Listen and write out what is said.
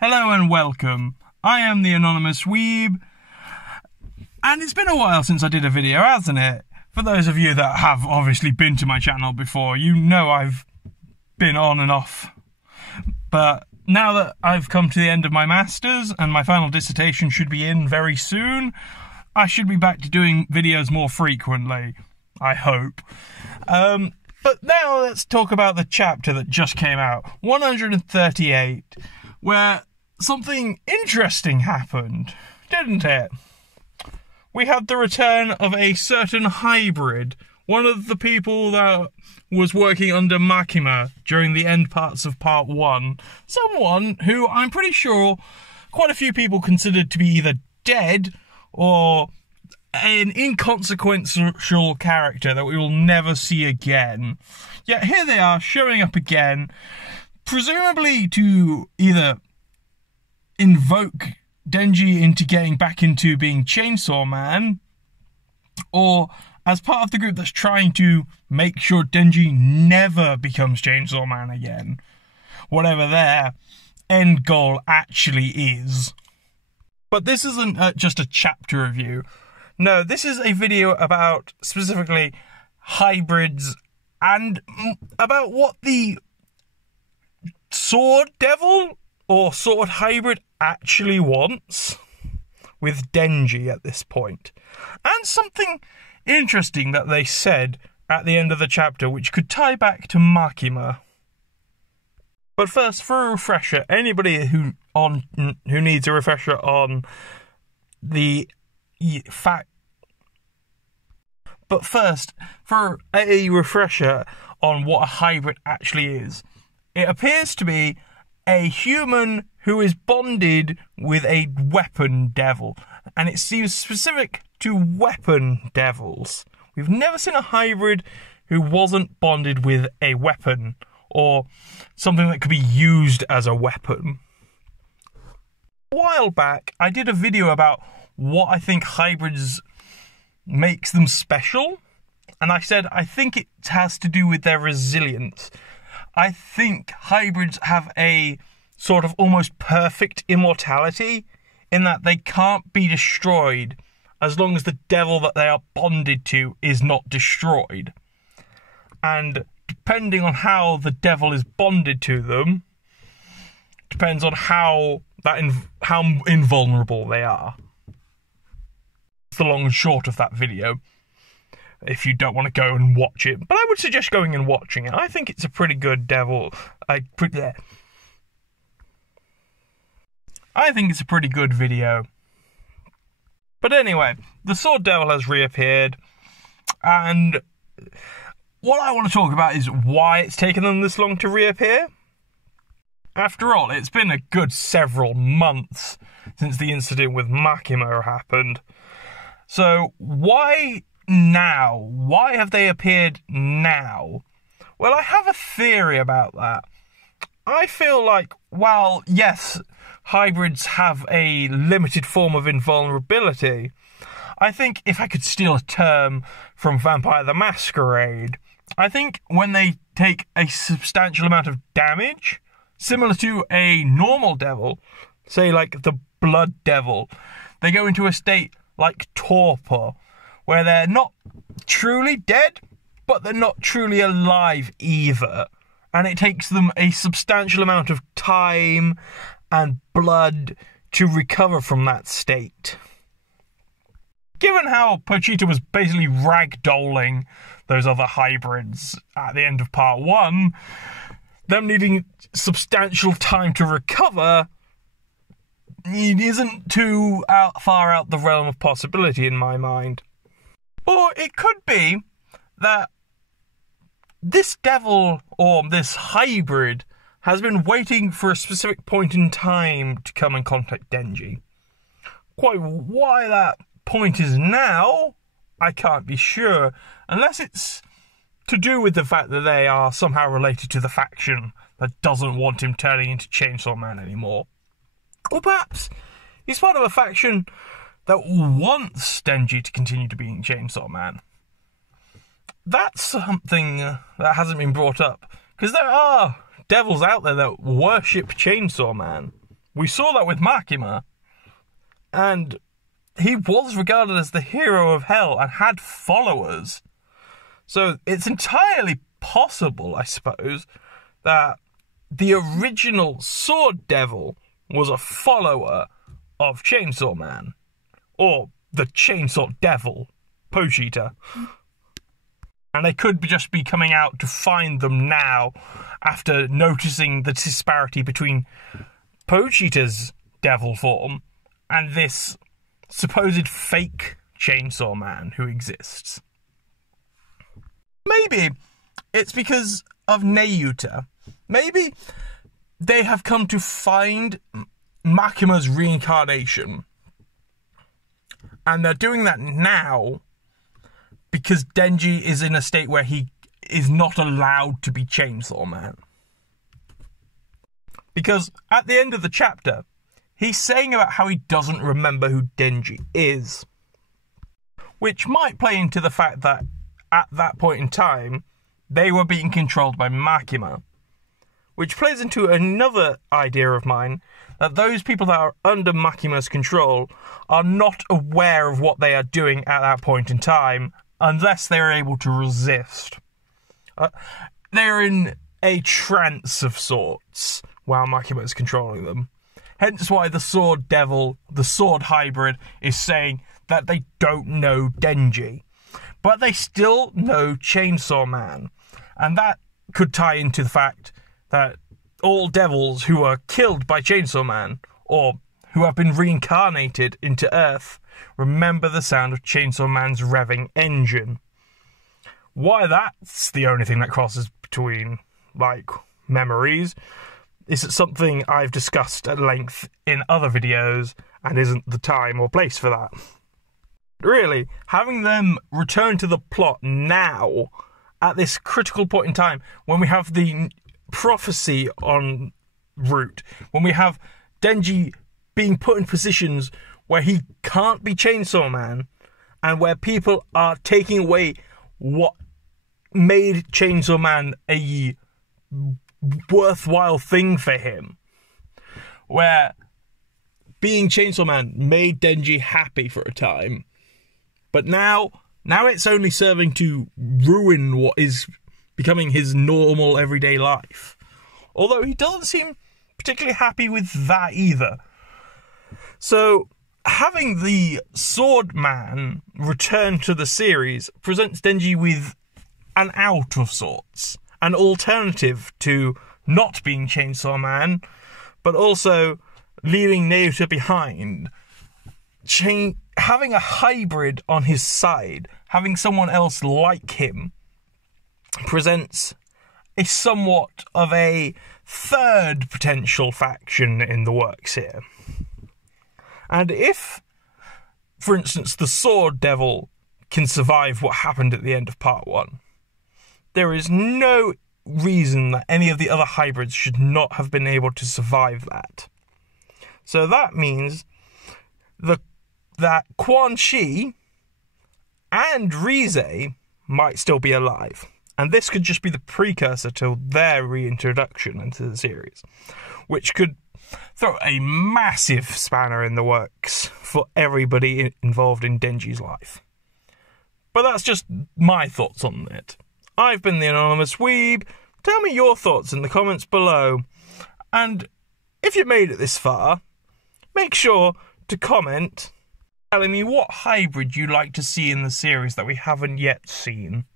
Hello and welcome. I am the Anonymous Weeb, and it's been a while since I did a video, hasn't it? For those of you that have obviously been to my channel before, you know I've been on and off. But now that I've come to the end of my Masters, and my final dissertation should be in very soon, I should be back to doing videos more frequently, I hope. But now let's talk about the chapter that just came out, 138, where something interesting happened, didn't it? We had the return of a certain hybrid, one of the people that was working under Makima during the end parts of part 1. Someone who I'm pretty sure quite a few people considered to be either dead or an inconsequential character that we will never see again. Yet here they are showing up again, presumably to either invoke Denji into getting back into being Chainsaw Man, or as part of the group that's trying to make sure Denji never becomes Chainsaw Man again. Whatever their end goal actually is. But this isn't just a chapter review. No, this is a video about specifically hybrids and about what the Sword Devil or Sword Hybrid actually wants with Denji at this point. And something interesting that they said at the end of the chapter which could tie back to Makima. But first, for a refresher, anybody who needs a refresher on the fact. But first, for a refresher on what a hybrid actually is, it appears to be a human who is bonded with a weapon devil, and it seems specific to weapon devils. We've never seen a hybrid who wasn't bonded with a weapon, or something that could be used as a weapon. A while back, I did a video about what I think hybrids makes them special, and I said I think it has to do with their resilience. I think hybrids have a sort of almost perfect immortality in that they can't be destroyed as long as the devil that they are bonded to is not destroyed. And depending on how the devil is bonded to them, depends on how invulnerable they are. That's the long and short of that video, if you don't want to go and watch it. But I would suggest going and watching it. I think it's a pretty good devil. I think it's a pretty good video. But anyway, the Sword Devil has reappeared, and what I want to talk about is why it's taken them this long to reappear. After all, it's been a good several months since the incident with Makima happened. So why now? Why have they appeared now? Well, I have a theory about that. I feel like, while yes, hybrids have a limited form of invulnerability, I think, if I could steal a term from Vampire the Masquerade, I think when they take a substantial amount of damage, similar to a normal devil, say like the Blood Devil, they go into a state like torpor, where they're not truly dead, but they're not truly alive either. And it takes them a substantial amount of time and blood to recover from that state. Given how Pochita was basically ragdolling those other hybrids at the end of part 1, them needing substantial time to recover, it isn't too far out the realm of possibility in my mind. Or it could be that this devil, or this hybrid, has been waiting for a specific point in time to come and contact Denji. Quite why that point is now, I can't be sure, unless it's to do with the fact that they are somehow related to the faction that doesn't want him turning into Chainsaw Man anymore. Or perhaps he's part of a faction that wants Denji to continue to be Chainsaw Man. That's something that hasn't been brought up, because there are devils out there that worship Chainsaw Man. We saw that with Makima, and he was regarded as the hero of hell and had followers. So it's entirely possible, I suppose, that the original Sword Devil was a follower of Chainsaw Man, or the Chainsaw Devil, Pochita. And they could just be coming out to find them now after noticing the disparity between Pochita's devil form and this supposed fake Chainsaw Man who exists. Maybe it's because of Nayuta. Maybe they have come to find Makima's reincarnation. And they're doing that now because Denji is in a state where he is not allowed to be Chainsaw Man. Because at the end of the chapter, he's saying about how he doesn't remember who Denji is. Which might play into the fact that at that point in time, they were being controlled by Makima. Which plays into another idea of mine, that those people that are under Makima's control are not aware of what they are doing at that point in time, unless they are able to resist. They're in a trance of sorts while Makima is controlling them. Hence why the Sword Devil, the Sword Hybrid, is saying that they don't know Denji. But they still know Chainsaw Man. And that could tie into the fact that all devils who are killed by Chainsaw Man, or who have been reincarnated into Earth, remember the sound of Chainsaw Man's revving engine. Why that's the only thing that crosses between, memories, is something I've discussed at length in other videos, and isn't the time or place for that. Really, having them return to the plot now, at this critical point in time, when we have the prophecy en route, when we have Denji being put in positions where he can't be Chainsaw Man, and where people are taking away what made Chainsaw Man a worthwhile thing for him, where being Chainsaw Man made Denji happy for a time, but now it's only serving to ruin what is becoming his normal everyday life. Although he doesn't seem particularly happy with that either. So, having the Sword Man return to the series presents Denji with an out of sorts. An alternative to not being Chainsaw Man, but also leaving Nayuta behind. Having a hybrid on his side, having someone else like him, presents a somewhat of a third potential faction in the works here. And if, for instance, the Sword Devil can survive what happened at the end of part 1, there is no reason that any of the other hybrids should not have been able to survive that. So that means that Quan Chi and Rize might still be alive. And this could just be the precursor to their reintroduction into the series, which could throw a massive spanner in the works for everybody involved in Denji's life. But that's just my thoughts on it. I've been the Anonymous Weeb. Tell me your thoughts in the comments below. And if you made it this far, make sure to comment telling me what hybrid you'd like to see in the series that we haven't yet seen.